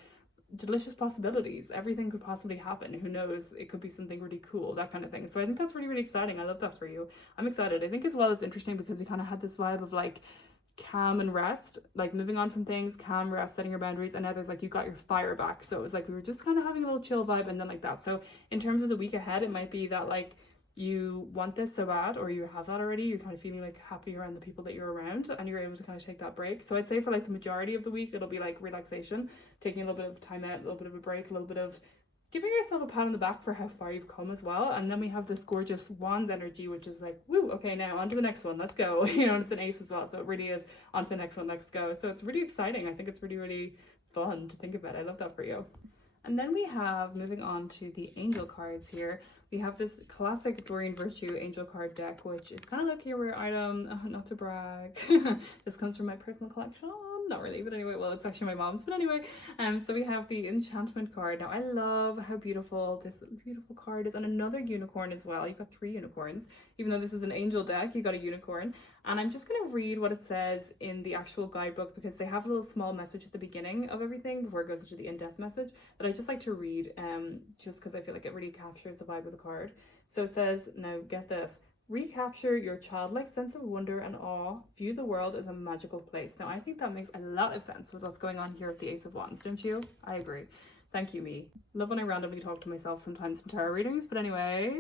delicious possibilities. Everything could possibly happen. Who knows? It could be something really cool, that kind of thing. So I think that's really, really exciting. I love that for you. I'm excited. I think as well it's interesting because we kind of had this vibe of like calm and rest, like moving on from things, calm, rest, setting your boundaries, and now there's like you got your fire back. So it was like we were just kind of having a little chill vibe, and then like that. So in terms of the week ahead, it might be that like you want this so bad, or you have that already, you're kind of feeling like happy around the people that you're around, and you're able to kind of take that break. So I'd say for like the majority of the week, it'll be like relaxation, taking a little bit of time out, a little bit of a break, a little bit of giving yourself a pat on the back for how far you've come as well. And then we have this gorgeous wands energy, which is like, woo, okay, now on to the next one, let's go. You know, and it's an ace as well, so it really is on to the next one, let's go. So it's really exciting. I think it's really, really fun to think about. I love that for you. And then we have, moving on to the angel cards here, we have this classic Doreen Virtue angel card deck, which is kind of like a rare item, not to brag. This comes from my personal collection. Not really, but anyway, well, it's actually my mom's, but anyway. So we have the enchantment card. Now I love how beautiful this beautiful card is, and another unicorn as well. You've got 3 unicorns. Even though this is an angel deck, you got a unicorn. And I'm just going to read what it says in the actual guidebook, because they have a little small message at the beginning of everything before it goes into the in-depth message that I just like to read, just because I feel like it really captures the vibe of the card. So it says, now get this, recapture your childlike sense of wonder and awe, view the world as a magical place. Now I think that makes a lot of sense with what's going on here with the Ace of Wands, don't you? I agree. Thank you, me. Love when I randomly talk to myself sometimes in tarot readings, but anyway.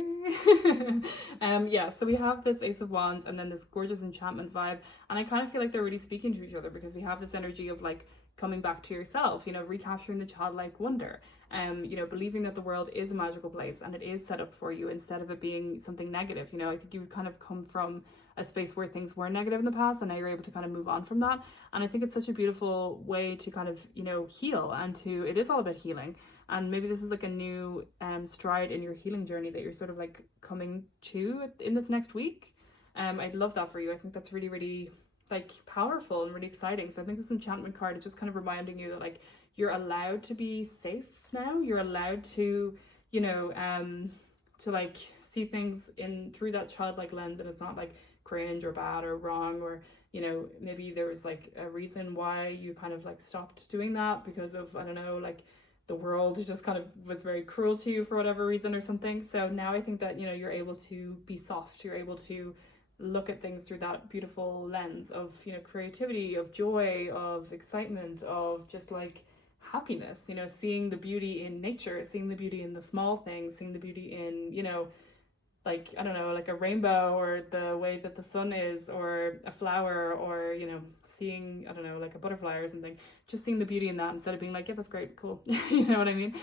Yeah, so we have this Ace of Wands and then this gorgeous enchantment vibe, and I kind of feel like they're really speaking to each other, because we have this energy of like coming back to yourself, you know, recapturing the childlike wonder, you know, believing that the world is a magical place and it is set up for you instead of it being something negative. You know, I think you've kind of come from a space where things were negative in the past, and now you're able to kind of move on from that. And I think it's such a beautiful way to kind of, you know, heal, and it is all about healing. And maybe this is like a new stride in your healing journey that you're sort of like coming to in this next week. I'd love that for you. I think that's really, really like powerful and really exciting. So I think this enchantment card is just kind of reminding you that like you're allowed to be safe now. You're allowed to, you know, to like see things through that childlike lens, and it's not like cringe or bad or wrong, or, you know, maybe there was like a reason why you kind of like stopped doing that because of, I don't know, like the world just kind of was very cruel to you for whatever reason or something. So now I think that, you know, you're able to be soft, you're able to look at things through that beautiful lens of, you know, creativity, of joy, of excitement, of just like happiness, you know, seeing the beauty in nature, seeing the beauty in the small things, seeing the beauty in, you know, like, I don't know, like a rainbow, or the way that the sun is, or a flower, or, you know, seeing, I don't know, like a butterfly or something, just seeing the beauty in that instead of being like, yeah, that's great, cool. You know what I mean?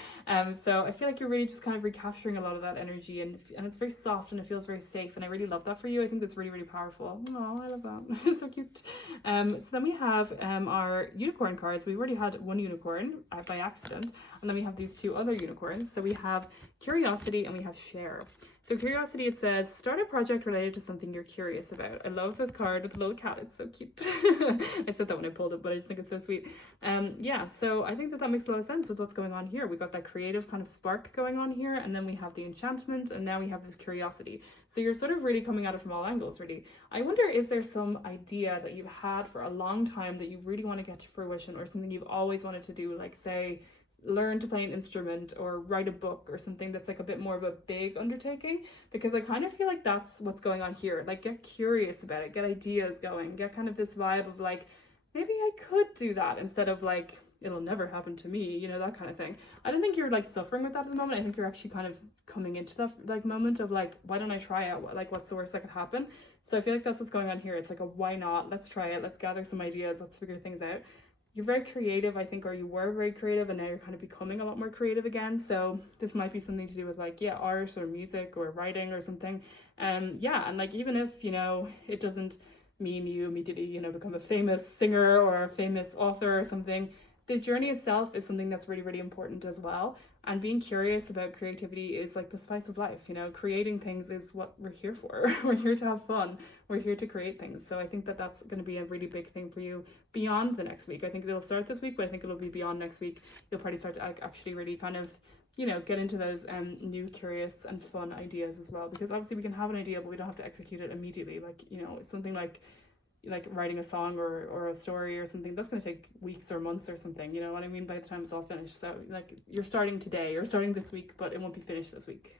So I feel like you're really just kind of recapturing a lot of that energy, and it's very soft and it feels very safe, and I really love that for you. I think that's really, really powerful. Oh, I love that. So cute. So then we have our unicorn cards. We already had one unicorn by accident, and then we have these 2 other unicorns. So we have Curiosity and we have Share. So Curiosity, it says, start a project related to something you're curious about. I love this card with the little cat. It's so cute. I said that when I pulled it, but I just think it's so sweet. Yeah, so I think that makes a lot of sense with what's going on here. We got that creative kind of spark going on here, and then we have the enchantment, and now we have this curiosity. So you're sort of really coming at it from all angles, really. I wonder, is there some idea that you've had for a long time that you really want to get to fruition, or something you've always wanted to do, like say, learn to play an instrument or write a book or something that's like a bit more of a big undertaking? Because I kind of feel like that's what's going on here. Like, get curious about it, get ideas going, get kind of this vibe of like, maybe I could do that, instead of like, it'll never happen to me, you know, that kind of thing. I don't think you're like suffering with that at the moment. I think you're actually kind of coming into that like moment of like, why don't I try it? Like, what's the worst that could happen? So I feel like that's what's going on here. It's like a why not? Let's try it. Let's gather some ideas. Let's figure things out. You're very creative, I think, or you were very creative, and now you're kind of becoming a lot more creative again. So this might be something to do with like, yeah, art or music or writing or something. Yeah, and like, even if, you know, it doesn't mean you immediately, you know, become a famous singer or a famous author or something, the journey itself is something that's really, really important as well. And being curious about creativity is like the spice of life, you know. Creating things is what we're here for. We're here to have fun. We're here to create things. So I think that that's going to be a really big thing for you beyond the next week. I think it'll start this week, but I think it'll be beyond next week. You'll probably start to actually really kind of, you know, get into those new, curious and fun ideas as well. Because obviously we can have an idea, but we don't have to execute it immediately. Like, you know, it's something like writing a song or a story or something, that's going to take weeks or months or something, you know what I mean, by the time it's all finished. So like, you're starting today, you're starting this week, but it won't be finished this week.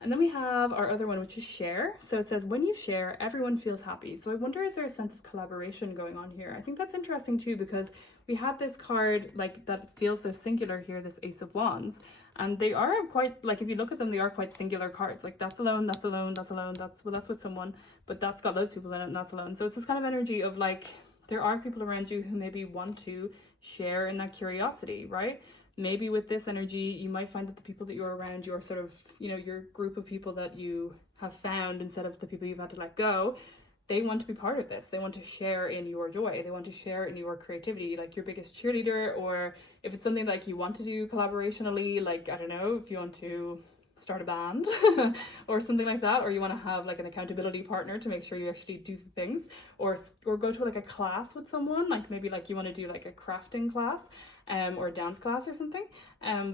And then we have our other one, which is share. So it says, when you share, everyone feels happy. So I wonder, is there a sense of collaboration going on here? I think that's interesting too, because we had this card like that feels so singular here, this Ace of Wands. And they are quite, like, if you look at them, they are quite singular cards. Like, that's alone, that's alone, that's alone, that's with someone, but that's got loads of people in it and that's alone. So it's this kind of energy of like, there are people around you who maybe want to share in that curiosity, right? Maybe with this energy, you might find that the people that you're around, your sort of, you know, your group of people that you have found instead of the people you've had to let go, they want to be part of this. They want to share in your joy. They want to share in your creativity, like your biggest cheerleader, or if it's something like you want to do collaborationally, like, I don't know, if you want to start a band or something like that, or you want to have like an accountability partner to make sure you actually do things, or go to like a class with someone, like maybe like you want to do like a crafting class or a dance class or something.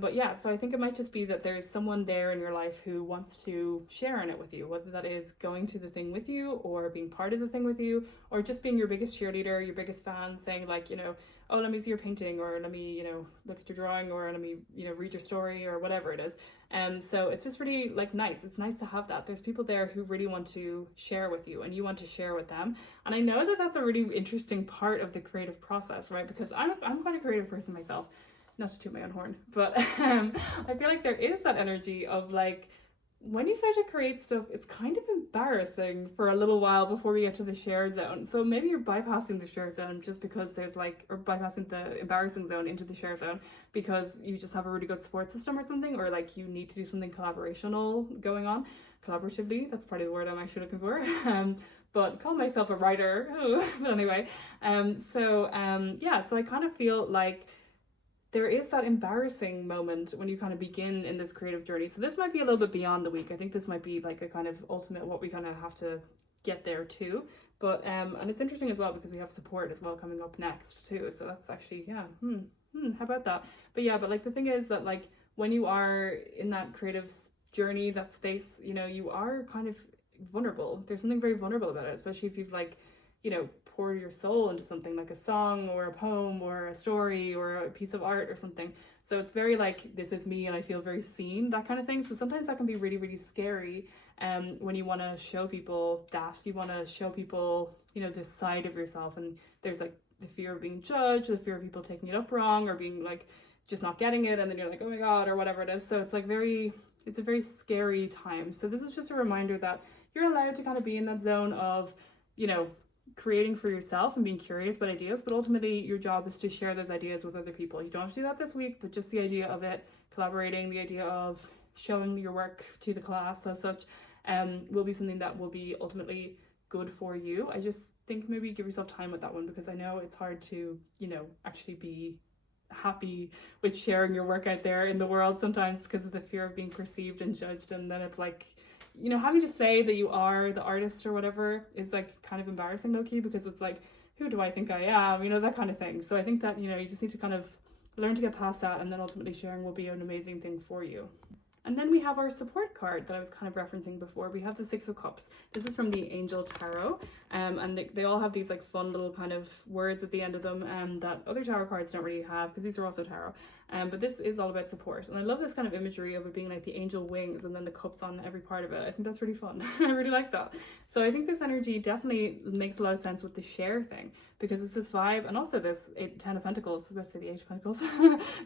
But yeah, so I think it might just be that there's someone there in your life who wants to share in it with you, whether that is going to the thing with you or being part of the thing with you, or just being your biggest cheerleader, your biggest fan, saying like, you know, oh, let me see your painting, or let me, you know, look at your drawing, or let me, you know, read your story, or whatever it is. So it's just really like nice. It's nice to have that. There's people there who really want to share with you and you want to share with them. And I know that that's a really interesting part of the creative process, right? Because I'm quite a creative person myself, not to toot my own horn, but I feel like there is that energy of like, when you start to create stuff, it's kind of embarrassing for a little while before we get to the share zone. So maybe you're bypassing the share zone just because there's like, or bypassing the embarrassing zone into the share zone because you just have a really good support system or something, or like you need to do something collaborational going on, collaboratively. That's probably the word I'm actually looking for. But call myself a writer. But anyway, yeah, so I kind of feel like there is that embarrassing moment when you kind of begin in this creative journey. So this might be a little bit beyond the week. I think this might be like a kind of ultimate what we kind of have to get there too. But and it's interesting as well because we have support as well coming up next too. So that's actually, yeah, how about that? But yeah, but like the thing is that like when you are in that creative journey, that space, you know, you are kind of vulnerable. There's something very vulnerable about it, especially if you've like, you know, pour your soul into something like a song or a poem or a story or a piece of art or something. So it's very like, this is me and I feel very seen, that kind of thing. So sometimes that can be really, really scary when you want to show people that, you want to show people, you know, this side of yourself. And there's like the fear of being judged, the fear of people taking it up wrong or being like, just not getting it. And then you're like, oh my God, or whatever it is. So it's like it's a very scary time. So this is just a reminder that you're allowed to kind of be in that zone of, you know, creating for yourself and being curious about ideas, but ultimately your job is to share those ideas with other people. You don't have to do that this week, but just the idea of it, collaborating, the idea of showing your work to the class as such, will be something that will be ultimately good for you. I just think maybe give yourself time with that one, because I know it's hard to, you know, actually be happy with sharing your work out there in the world sometimes because of the fear of being perceived and judged. And then it's like, you know, having to say that you are the artist or whatever is like kind of embarrassing low-key, because it's like, who do I think I am, you know, that kind of thing. So I think that, you know, you just need to kind of learn to get past that, and then ultimately sharing will be an amazing thing for you. And then we have our support card that I was kind of referencing before. We have the Six of Cups. This is from the Angel Tarot, and they all have these like fun little kind of words at the end of them that other tarot cards don't really have, because these are also tarot. But this is all about support. And I love this kind of imagery of it being like the angel wings and then the cups on every part of it. I think that's really fun. I really like that. So I think this energy definitely makes a lot of sense with the share thing, because it's this vibe, and also this Ten of Pentacles, I was about to say the Age of Pentacles,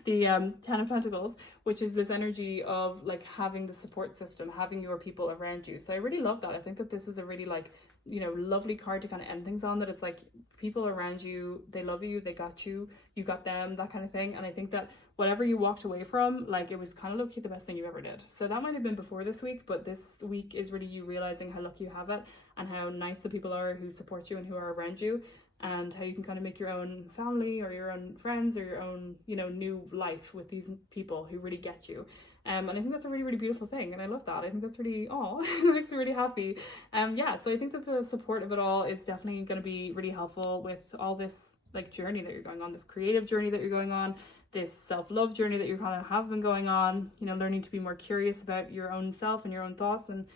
the Ten of Pentacles, which is this energy of like having the support system, having your people around you. So I really love that. I think that this is a really like you know, lovely card to kind of end things on, that it's like people around you, they love you, they got you, you got them, that kind of thing. And I think that whatever you walked away from, like, it was kind of low-key the best thing you ever did. So that might have been before this week, but this week is really you realizing how lucky you have it and how nice the people are who support you and who are around you, and how you can kind of make your own family or your own friends or your own, you know, new life with these people who really get you. And I think that's a really, really beautiful thing, and I love that. I think that's really, it makes me really happy. Yeah, so I think that the support of it all is definitely going to be really helpful with all this, like, journey that you're going on, this creative journey that you're going on, this self-love journey that you kind of have been going on, you know, learning to be more curious about your own self and your own thoughts and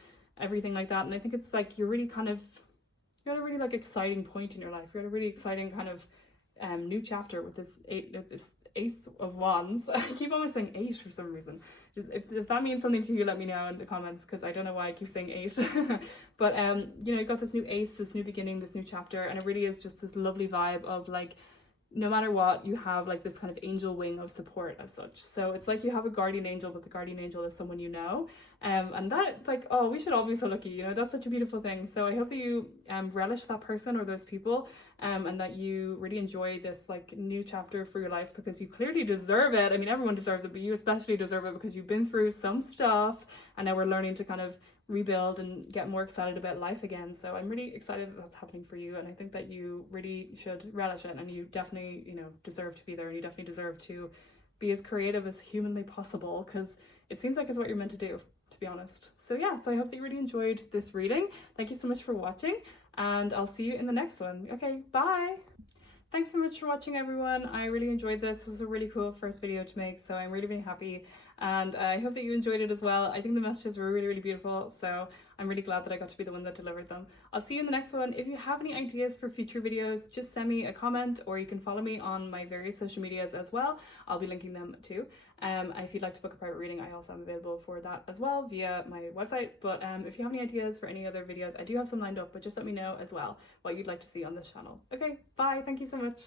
everything like that. And I think it's like you're really kind of, you're at a really, like, exciting point in your life. You're at a really exciting kind of new chapter with this Ace of Wands. I keep almost saying 8 for some reason. If that means something to you, let me know in the comments, because I don't know why I keep saying 8. But you know, you've got this new ace, this new beginning, this new chapter, and it really is just this lovely vibe of, like, no matter what, you have, like, this kind of angel wing of support as such. So it's like you have a guardian angel, but the guardian angel is someone you know. And that, like, oh, we should all be so lucky, you know, that's such a beautiful thing. So I hope that you relish that person or those people, and that you really enjoy this, like, new chapter for your life, because you clearly deserve it. I mean, everyone deserves it, but you especially deserve it because you've been through some stuff, and now we're learning to kind of rebuild and get more excited about life again. So I'm really excited that that's happening for you, and I think that you really should relish it, and you definitely, you know, deserve to be there, and you definitely deserve to be as creative as humanly possible, because it seems like it's what you're meant to do, to be honest. So yeah, so I hope that you really enjoyed this reading. Thank you so much for watching, and I'll see you in the next one. Okay, bye! Thanks so much for watching, everyone. I really enjoyed this. This was a really cool first video to make, so I'm really, really happy. And I hope that you enjoyed it as well. I think the messages were really, really beautiful, so I'm really glad that I got to be the one that delivered them. I'll see you in the next one. If you have any ideas for future videos, just send me a comment, or you can follow me on my various social medias as well. I'll be linking them too. If you'd like to book a private reading, I also am available for that as well via my website. But if you have any ideas for any other videos, I do have some lined up, but just let me know as well what you'd like to see on this channel. Okay, bye. Thank you so much.